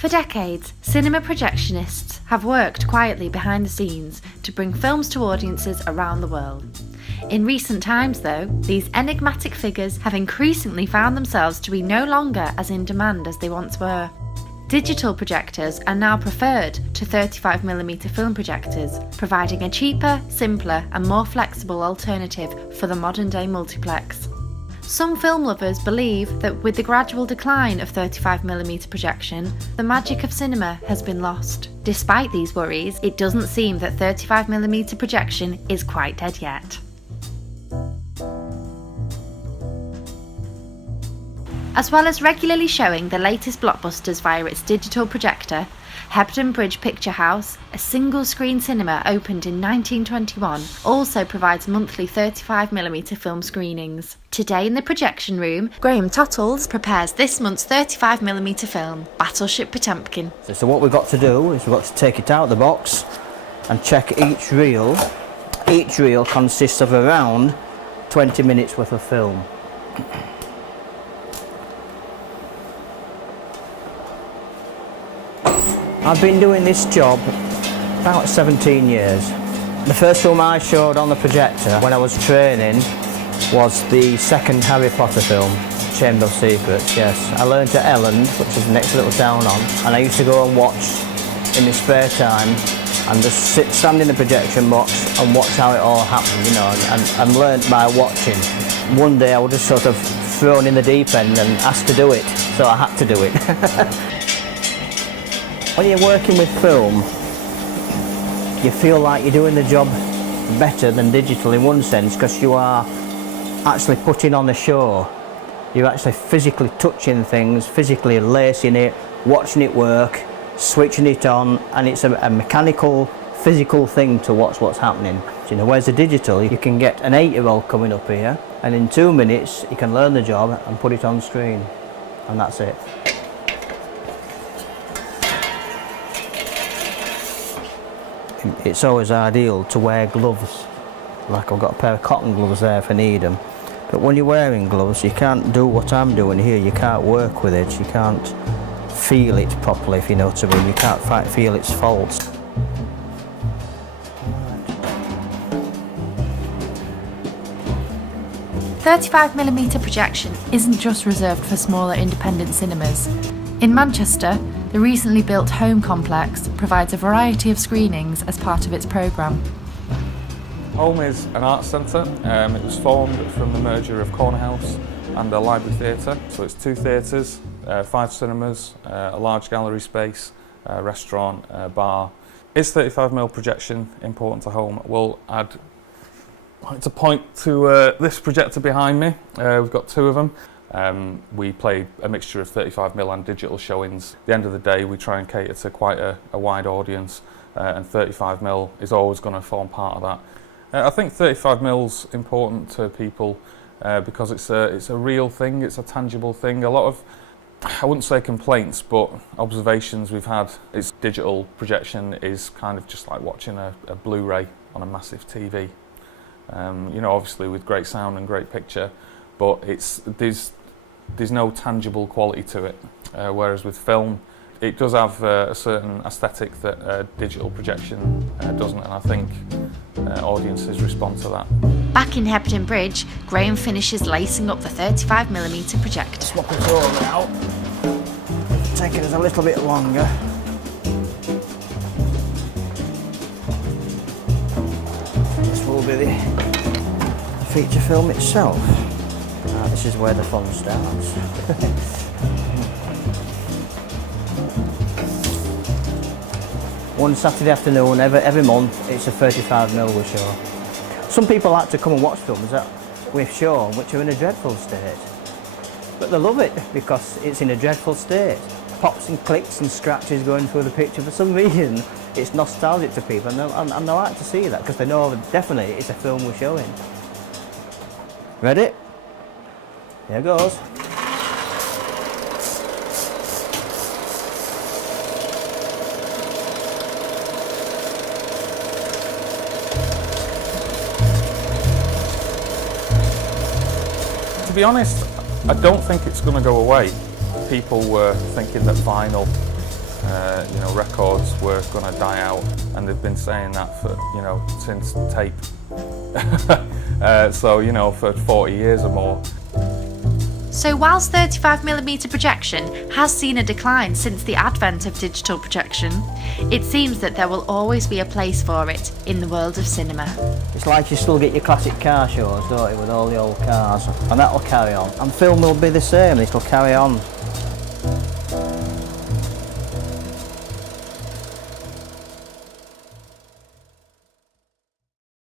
For decades, cinema projectionists have worked quietly behind the scenes to bring films to audiences around the world. In recent times, though, these enigmatic figures have increasingly found themselves to be no longer as in demand as they once were. Digital projectors are now preferred to 35mm film projectors, providing a cheaper, simpler and more flexible alternative for the modern-day multiplex. Some film lovers believe that with the gradual decline of 35mm projection, the magic of cinema has been lost. Despite these worries, it doesn't seem that 35mm projection is quite dead yet. As well as regularly showing the latest blockbusters via its digital projector, Hebden Bridge Picture House, a single-screen cinema opened in 1921, also provides monthly 35mm film screenings. Today in the projection room, Graham Tottles prepares this month's 35mm film, Battleship Potemkin. So what we've got to do is we've got to take it out of the box and check each reel. Each reel consists of around 20 minutes worth of film. I've been doing this job about 17 years. The first film I showed on the projector when I was training was the second Harry Potter film, Chamber of Secrets, yes. I learned at Elland, which is the next little town on, and I used to go and watch in my spare time and just stand in the projection box and watch how it all happened, you know, and learnt by watching. One day I was just sort of thrown in the deep end and asked to do it, so I had to do it. When you're working with film, you feel like you're doing the job better than digital in one sense, because you are actually putting on a show. You're actually physically touching things, physically lacing it, watching it work, switching it on, and it's a mechanical, physical thing to watch what's happening. You know, whereas the digital, you can get an 8-year-old coming up here, and in 2 minutes you can learn the job and put it on screen, and that's it. It's always ideal to wear gloves, like I've got a pair of cotton gloves there if I need them. But when you're wearing gloves, you can't do what I'm doing here. You can't work with it, you can't feel it properly, if you know what I mean. You can't feel its faults. "35mm projection isn't just reserved for smaller independent cinemas. In Manchester, the recently built Home Complex provides a variety of screenings as part of its programme. Home is an arts centre. It was formed from the merger of Corner House and a library theatre. So it's 2 theatres, 5 cinemas, a large gallery space, a restaurant, a bar. Is 35mm projection important to Home? Well, I'd like to point to this projector behind me. We've got 2 of them. We play a mixture of 35mm and digital showings. At the end of the day, we try and cater to quite a wide audience, and 35mm is always going to form part of that. I think 35mm's important to people because it's a real thing, it's a tangible thing. A lot of, I wouldn't say complaints, but observations we've had, it's digital projection is kind of just like watching a Blu-ray on a massive TV. You know, obviously with great sound and great picture, but there's no tangible quality to it, whereas with film it does have a certain aesthetic that digital projection doesn't, and I think audiences respond to that. Back in Hebden Bridge, Graham finishes lacing up the 35mm projector. Swap it over now. Taking us a little bit longer. This will be the feature film itself. This is where the fun starts. One Saturday afternoon, every month, it's a 35mm show. Some people like to come and watch films that we've shown which are in a dreadful state. But they love it because it's in a dreadful state. Pops and clicks and scratches going through the picture. For some reason, it's nostalgic to people, and they like to see that because they know definitely it's a film we're showing. Ready? Here goes. To be honest, I don't think it's going to go away. People were thinking that vinyl you know, records were going to die out, and they've been saying that for, you know, since tape. So, you know, for 40 years or more. So whilst 35mm projection has seen a decline since the advent of digital projection, it seems that there will always be a place for it in the world of cinema. It's like you still get your classic car shows, don't you, with all the old cars, and that'll carry on. And film will be the same, it'll carry on.